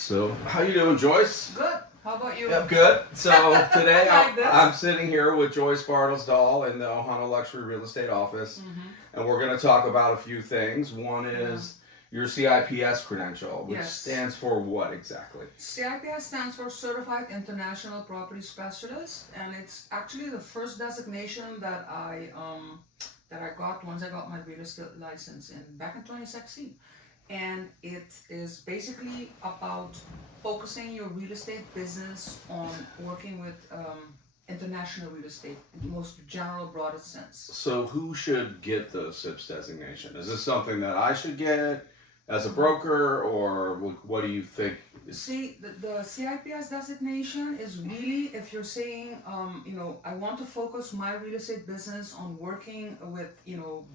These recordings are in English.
So, how you doing, Joyce? Good. How about you? Yep, good. So today Like this. I'm sitting here with Joyce Bartelsdahl in the Ohana Luxury Real Estate Office, and we're going to talk about a few things. One is your CIPS credential, which Yes. stands for what exactly? CIPS stands for Certified International Property Specialist, and it's actually the first designation that I got once I got my real estate license back in 2016. And it is basically about focusing your real estate business on working with international real estate in the most general, broadest sense. So, who should get the CIPS designation? Is this something that I should get as a broker, or what do you think? See, the CIPS designation is really if you're saying, I want to focus my real estate business on working with,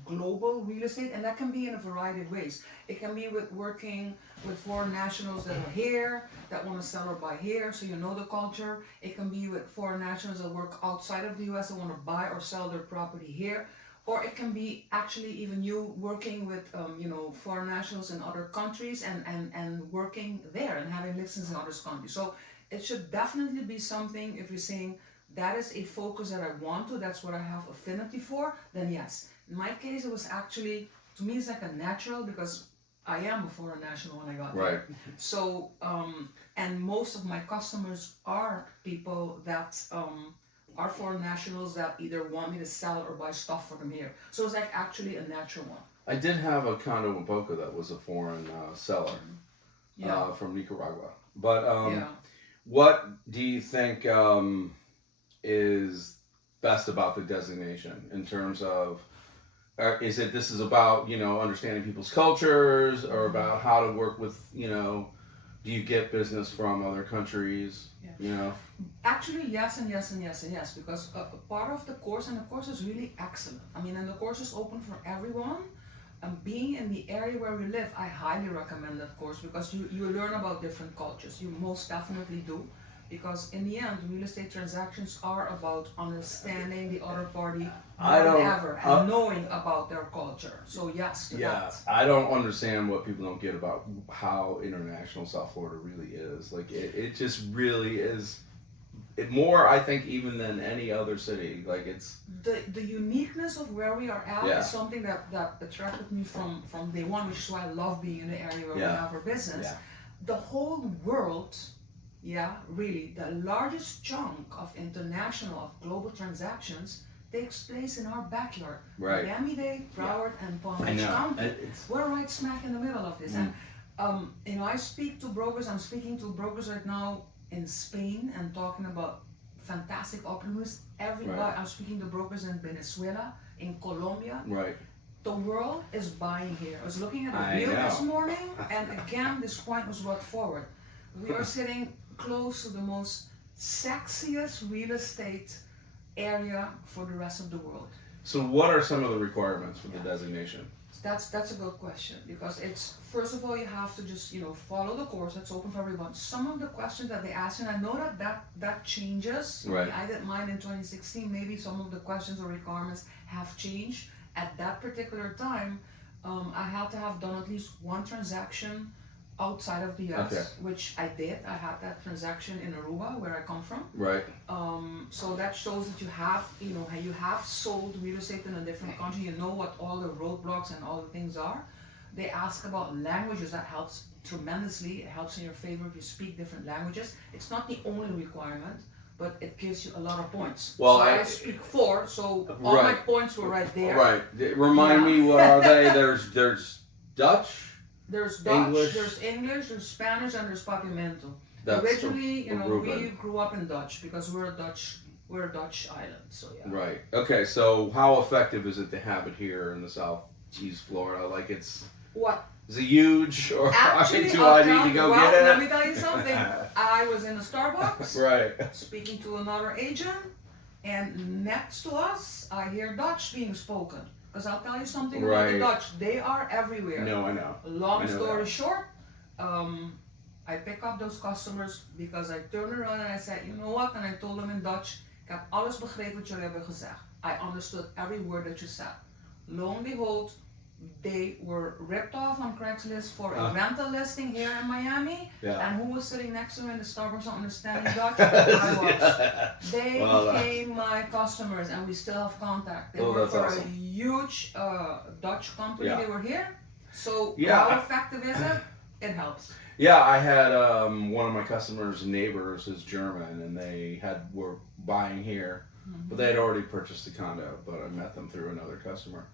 global real estate, and that can be in a variety of ways. It can be with working with foreign nationals that are here, that want to sell or buy here, so you know the culture. It can be with foreign nationals that work outside of the US that want to buy or sell their property here. Or it can be actually even you working with, foreign nationals in other countries and working there and having listings in other countries. So it should definitely be something, if you're saying that is a focus that I want to, that's what I have affinity for, then yes. In my case, it was actually, to me, it's like a natural because I am a foreign national when I got Right. there. So, and most of my customers are people that, are foreign nationals that either want me to sell or buy stuff for them here. So it's like actually a natural one. I did have a condo in Boca that was a foreign seller from Nicaragua. But what do you think is best about the designation in terms of, this is about, understanding people's cultures, or about how to work with, do you get business from other countries, Actually, yes and yes and yes and yes, because a part of the course, and the course is really excellent. I mean, and the course is open for everyone. Being in the area where we live, I highly recommend that course because you learn about different cultures. You most definitely do. Because in the end, real estate transactions are about understanding the other party more than ever and knowing about their culture. So yes to that. I don't understand what people don't get about how international South Florida really is. Like it just really is. More, I think, even than any other city. Like it's the uniqueness of where we are at is something that attracted me from day one, which is why I love being in the area where we have our business. The whole world. Yeah, really, the largest chunk of international, of global transactions takes place in our backyard. Right. Miami-Dade, Broward, and Palm Beach County. We're right smack in the middle of this. And, I speak to brokers, I'm speaking to brokers right now in Spain and talking about fantastic opportunities. I'm speaking to brokers in Venezuela, in Colombia. Right. The world is buying here. I was looking at the wheel this morning, and again, this point was brought forward. We are sitting close to the most sexiest real estate area for the rest of the world. So what are some of the requirements for the designation? That's a good question, because it's, first of all, you have to just follow the course that's open for everyone. Some of the questions that they ask, and I know that changes. Right. I did mine in 2016. Maybe some of the questions or requirements have changed. At that particular time, I had to have done at least one transaction outside of the US, which I did. I had that transaction in Aruba, where I come from. Right. So that shows that you have sold real estate in a different country. You know what all the roadblocks and all the things are. They ask about languages. That helps tremendously. It helps in your favor if you speak different languages. It's not the only requirement, but it gives you a lot of points. Well, so I speak 4, so all my points were right there. Right. Remind me, what are they? There's Dutch. There's Dutch, there's English, there's Spanish, and there's Papiamento. Originally, we grew up in Dutch because we're a Dutch island. So yeah. Right. Okay. So how effective is it to have it here in the Southeast Florida? Like what? Is it huge, or actually, do I need to go get it? Let me tell you something. I was in a Starbucks, right, speaking to another agent, and next to us, I hear Dutch being spoken. Because I'll tell you something about the Dutch. They are everywhere. No, I know. Long story short, I pick up those customers because I turned around and I said, you know what? And I told them in Dutch, ik heb alles begrepen wat jullie hebben gezegd. I understood every word that you said. Lo and behold, they were ripped off on Craigslist for a rental listing here in Miami. Yeah. And who was sitting next to me in the Starbucks understanding Dutch? I was. They became my customers, and we still have contact. They work for a huge Dutch company. They were here. So how effective is it? It helps. Yeah, I had one of my customers' neighbors is German, and they were buying here, but they had already purchased a condo. But I met them through another customer.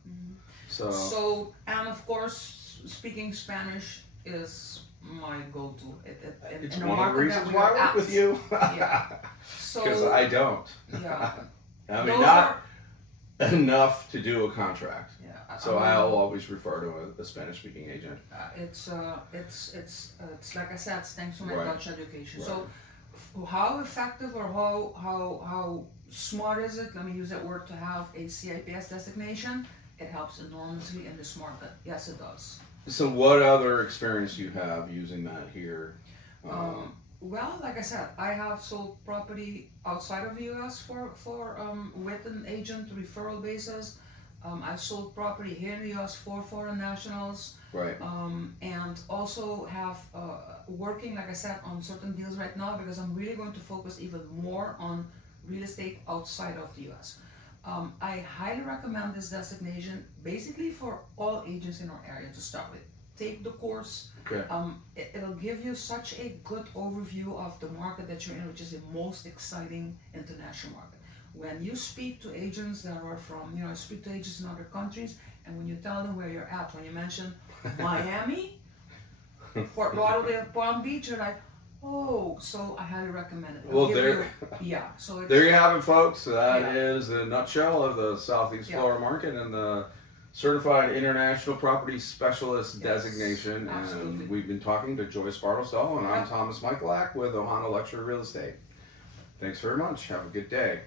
So, and of course, speaking Spanish is my go-to. It's one of the reasons why I work with you. So, because I don't. Yeah. I mean, not enough to do a contract. Yeah. So I'll always refer to a Spanish-speaking agent. It's like I said, it's thanks to my Dutch education. Right. So, how effective or how smart is it? Let me use that word to have a CIPS designation. It helps enormously in this market. Yes, it does. So what other experience do you have using that here? Well, like I said, I have sold property outside of the U.S. for with an agent referral basis. I've sold property here in the U.S. for foreign nationals. Right. And also have working, like I said, on certain deals right now because I'm really going to focus even more on real estate outside of the U.S. I highly recommend this designation basically for all agents in our area to start with. Take the course. Okay. It'll give you such a good overview of the market that you're in, which is the most exciting international market. When you speak to agents that are from, I speak to agents in other countries, and when you tell them where you're at, when you mention Miami, Fort Lauderdale, Palm Beach, you're like, oh, so I highly recommend it. Well, So there you have it, folks. That is a nutshell of the Southeast Florida market and the Certified International Property Specialist designation. Absolutely. And we've been talking to Joyce Bartlestall, and I'm Thomas Michaelak with Ohanalux Real Estate. Thanks very much. Have a good day.